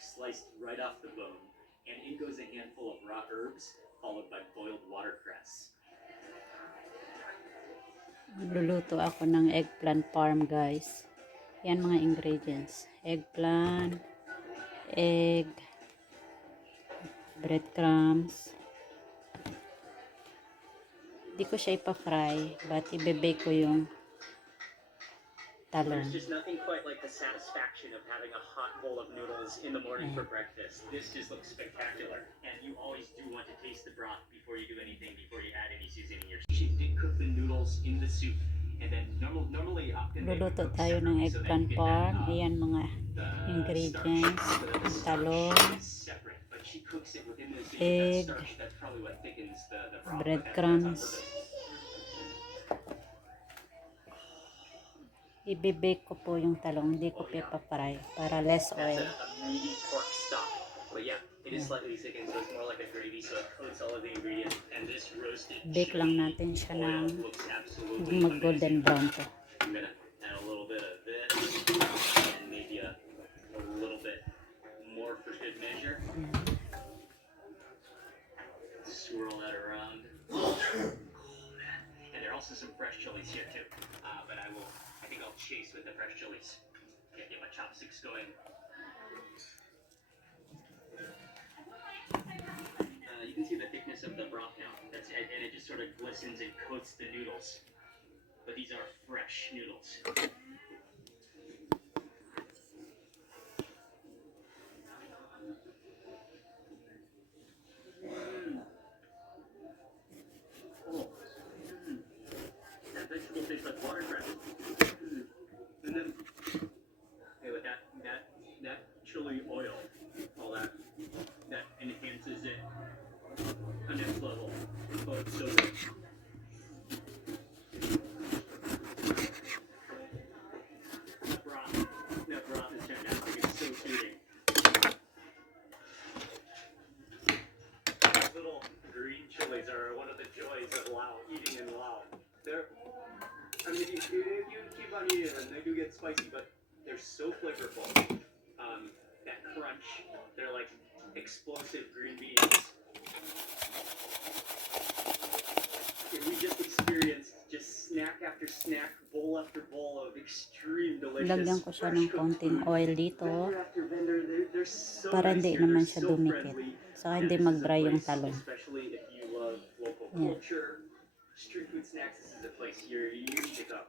sliced right off the bone, and in goes a handful of raw herbs, followed by boiled watercress. Magluluto ako ng eggplant parm, guys. Yan mga ingredients. Eggplant, egg, breadcrumbs. Hindi ko siya ipa-fry, but ibe-bake ko yung talong. There's just nothing quite like the satisfaction of having a hot bowl of noodles in the morning for breakfast. This just looks spectacular. And you always do want to taste the broth before you do anything, before you add any seasoning. She did cook the noodles in the soup. And then normally often Luluto tayo ng eggplant parm. Ayan mga ingredients. Talong, egg, breadcrumbs. Ibe-bake ko po yung talong. Hindi ko pa-fry para less oil. Bake lang natin siya ng mag-golden brown po. Swirl that around. And there are also some fresh chilies here too. But I think I'll chase with the fresh chilies. Okay, get my chopsticks going. You can see the thickness of the broth now. And it just sort of glistens and coats the noodles. But these are fresh noodles. Vegetable tastes like watercress. And then, hey, with that chili oil, all that enhances it a next level. Oh, it's so good. That broth is fantastic. It's so soothing. These little green chilies are one of the joys of eating in Lao. I mean, if you keep on eating them, they do get spicy, but they're so flavorful. That crunch, they're like explosive green beans. And we just experienced just snack after snack, bowl after bowl of extreme delicious. Lagyan ko siya ng konting oil dito para hindi naman siya dumikit. Saka hindi mag-dry yung talong. Especially if you love local culture. Street food snacks, this is a place you pick up.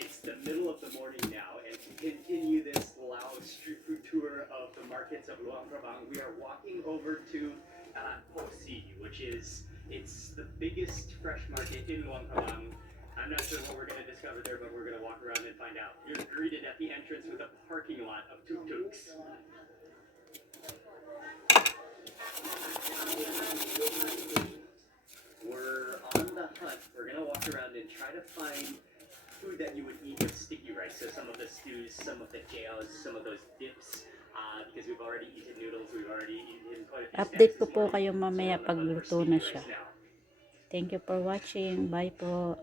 It's the middle of the morning now, and to continue this Lao street food tour of the markets of Luang Prabang, we are walking over to Posi, which is the biggest fresh market in Luang Prabang. I'm not sure what we're going to discover there, but we're going to walk around and find out. You're greeted at the entrance with a parking lot of tuk-tuks. We're on the hunt. We're going to walk around and try to find food that you would eat with sticky rice. So some of the stews, some of the jaos, some of those dips. Because we've already eaten noodles, we've already eaten quite a few. Update ko po kayo mamaya pag luto na siya. Thank you for watching. Bye po.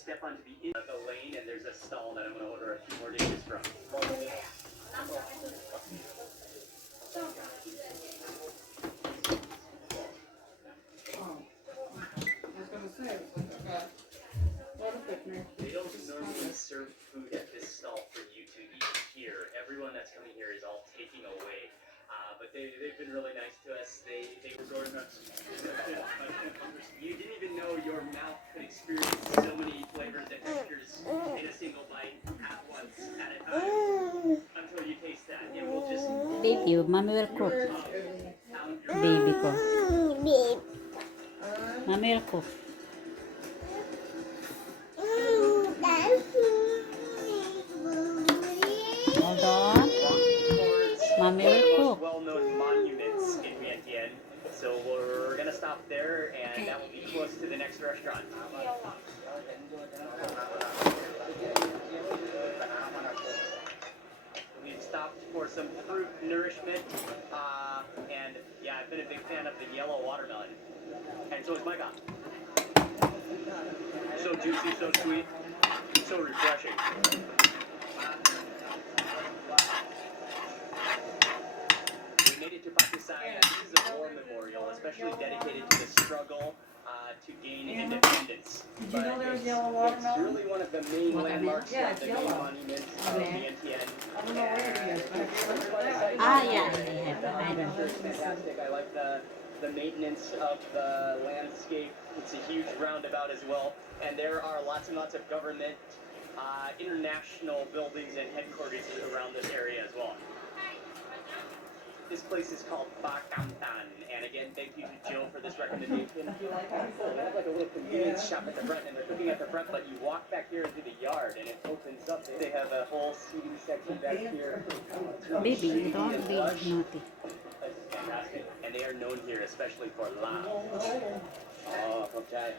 Step onto the lane, and there's a stall that I'm going to order a few more dishes from. They don't normally serve food at this stall for you to eat here. Everyone that's coming here is all taking away. But they've been really nice to us. They were going nuts. You didn't even know your mouth could experience so many flavors and textures in a single bite at once, at a time, until you taste that. It will just... Baby, mommy will cook. Baby ko. Mommy will cook. Hold on. Mommy will cook. Well-known monuments in Vientiane. So we're gonna stop there, and that will be close to the next restaurant. We've stopped for some fruit nourishment. And yeah, I've been a big fan of the yellow watermelon. And so is Micah. So juicy, so sweet, so refreshing. We made it to Pakistan. This is a war memorial, especially dedicated to the struggle to gain independence. Did you know there was It's yellow watermelon? really one of the main landmarks, Yeah, one of it's the main yellow. monuments of the NTN. I don't know where it is, but have you ever heard of that? Ah, yeah, I have. I don't. It's fantastic. I like the maintenance of the landscape. It's a huge roundabout as well. And there are lots and lots of government, international buildings and headquarters around this area as well. This place is called Bakamtan, and again, thank you to Jill for this recommendation. They have like a little convenience shop at the front, and they're cooking at the front, but you walk back here into the yard, and it opens up. They have a whole seating section back here. Baby, don't be naughty. It's fantastic, and they are known here especially for lamb. Oh, okay.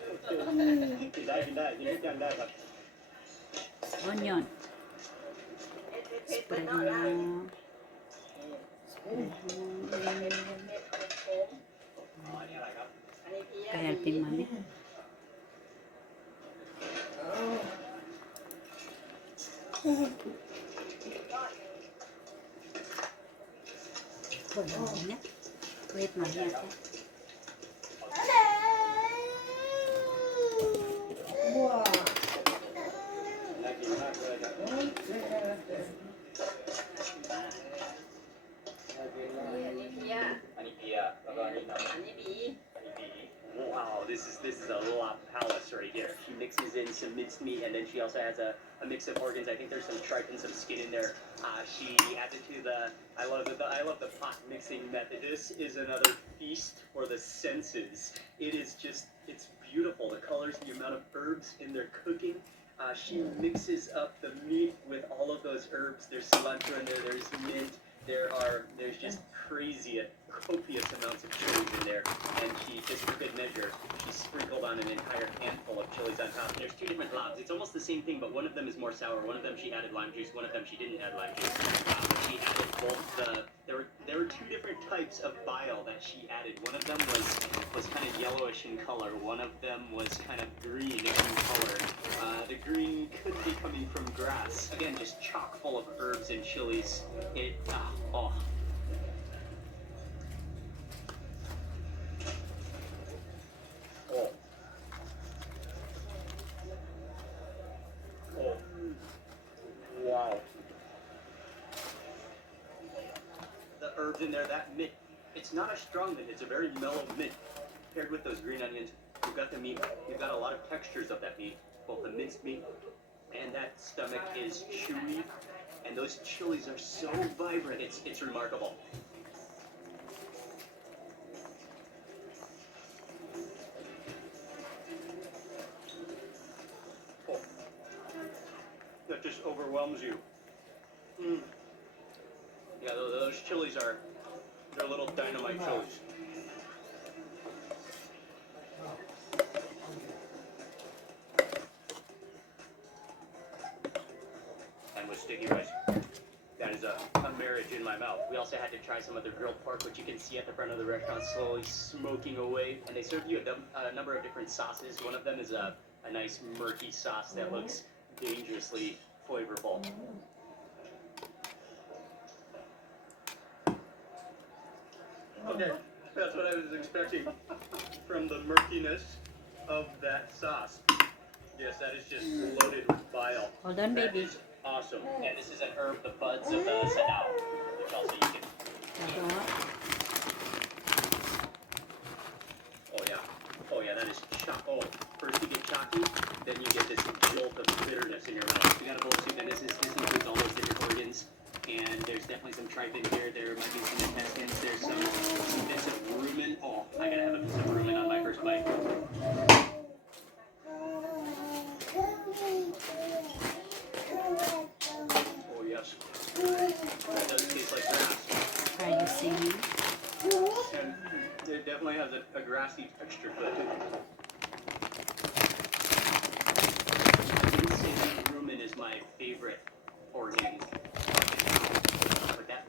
Onion. Spread mo. Kaya helping mami. Wait, mami. Wow. Wow, this is a lap palace right here. She mixes in some minced meat, and then she also has a mix of organs. I think there's some tripe and some skin in there. She adds it to the. I love the pot mixing method. This is another feast for the senses. It is just, it's beautiful. The colors, the amount of herbs in their cooking. She mixes up the meat with all of those herbs. There's cilantro in there. There's mint. There's just crazy, copious amounts of chilies in there, and she, just for good measure, she sprinkled on an entire handful of chilies on top. There's two different labs. It's almost the same thing, but one of them is more sour. One of them she added lime juice. One of them she didn't add lime juice. She added both the. There were two different types of bile that she added. One of them was kind of yellowish in color. One of them was kind of green in color. The green could be coming from grass. Again, just chock full of herbs and chilies. Oh. Wow. The herbs in there, that mint, it's not a strong mint, it's a very mellow mint. Paired with those green onions, you've got the meat, you've got a lot of textures of that meat, both the minced meat and that stomach is chewy, and those chilies are so vibrant, it's remarkable. Oh. That just overwhelms you. Yeah, those chilies they're little dynamite chilies. And with sticky rice, that is a marriage in my mouth. We also had to try some of their grilled pork, which you can see at the front of the restaurant slowly smoking away. And they serve you a number of different sauces. One of them is a nice murky sauce that looks dangerously flavorful. Okay, that's what I was expecting from the murkiness of that sauce. Yes, that is just loaded with bile. Hold on, That baby. is awesome. And this is an herb, the buds of the sadao, which also you can. Oh yeah, that is oh, first you get chalky, then you get this jolt of bitterness in your mouth. We got a bowl of soup, and this includes all those different organs. And there's definitely some tripe in here. There might be some intestines. There's some bits of rumen. Oh, I gotta have a piece of rumen on my first bite. Oh yes, that does taste like grass. Are you singing? And it definitely has a grassy texture to it. I would say that rumen is my favorite organ. But that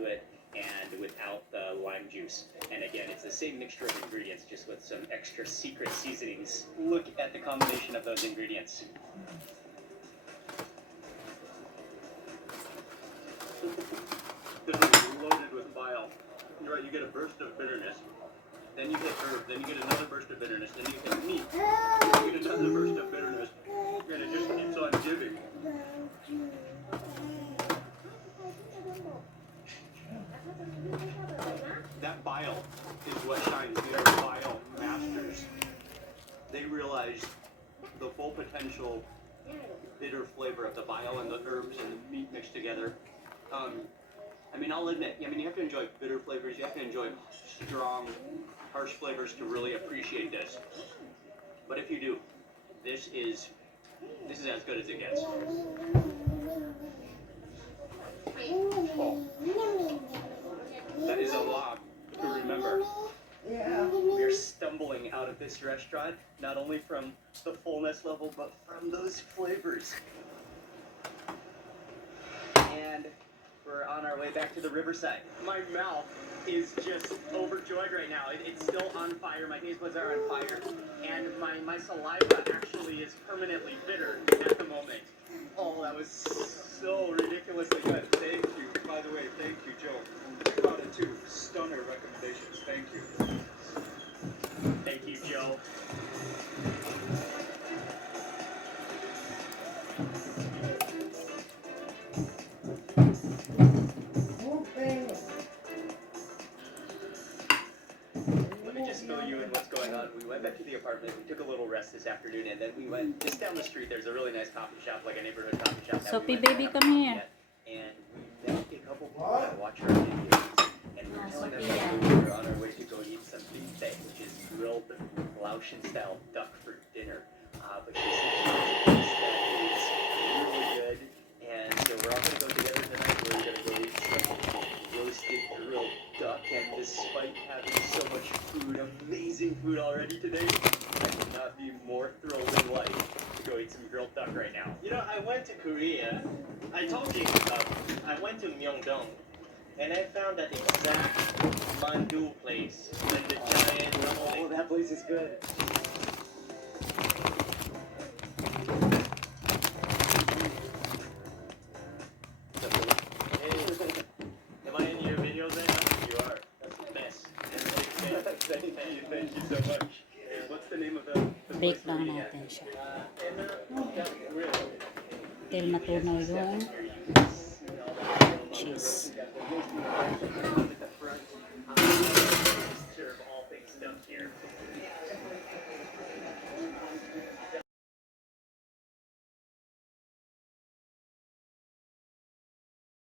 to it and without the lime juice. And again, it's the same mixture of ingredients, just with some extra secret seasonings. Look at the combination of those ingredients. This is loaded with bile. You're right, you get a burst of bitterness. Then you get herb, then you get another burst of bitterness, then you get meat, then you get another burst of bitterness, and it just keeps on giving. That bile is what shines. They are bile masters. They realize the full potential bitter flavor of the bile and the herbs and the meat mixed together. I mean, I'll admit, you have to enjoy bitter flavors, you have to enjoy strong, harsh flavors to really appreciate this. But if you do, this is as good as it gets. Oh. That is a lot to remember. Yeah. We are stumbling out of this restaurant, not only from the fullness level, but from those flavors. And we're on our way back to the riverside. My mouth is just overjoyed right now. It's still on fire. My taste buds are on fire. And my saliva actually is permanently bitter at the moment. Oh, that was so ridiculously good. Thank you. By the way, thank you, Joe. 2 out of 2 stunner recommendations. Thank you. Thank you, Joe. Let me just fill you in what's going on. We went back to the apartment, we took a little rest this afternoon, and then we went just down the street. There's a really nice coffee shop, like a neighborhood coffee shop. that Sophie, we went baby, to. come here. And we met a couple people that watch our videos, and we were telling them that we were on our way to go eat some beefsteak, which is grilled Laotian style duck for dinner. But she said that is really good, and so we're all gonna go together tonight. We're gonna go eat some roasted grilled duck, and despite having so much food, amazing food already today, I could not be more thrilled in life to go eat some grilled duck right now. You know, I went to Korea. I told you, I went to Myeongdong, and I found that exact mandu place with the giant Oh, dumpling. that place is good. Hey, am I in your videos right now? You are. That's the best. Thank you so much. What's the name of the Bake place lang we're eating at? natin siya. Emma Duck Grill. Till matunaw yung cheese.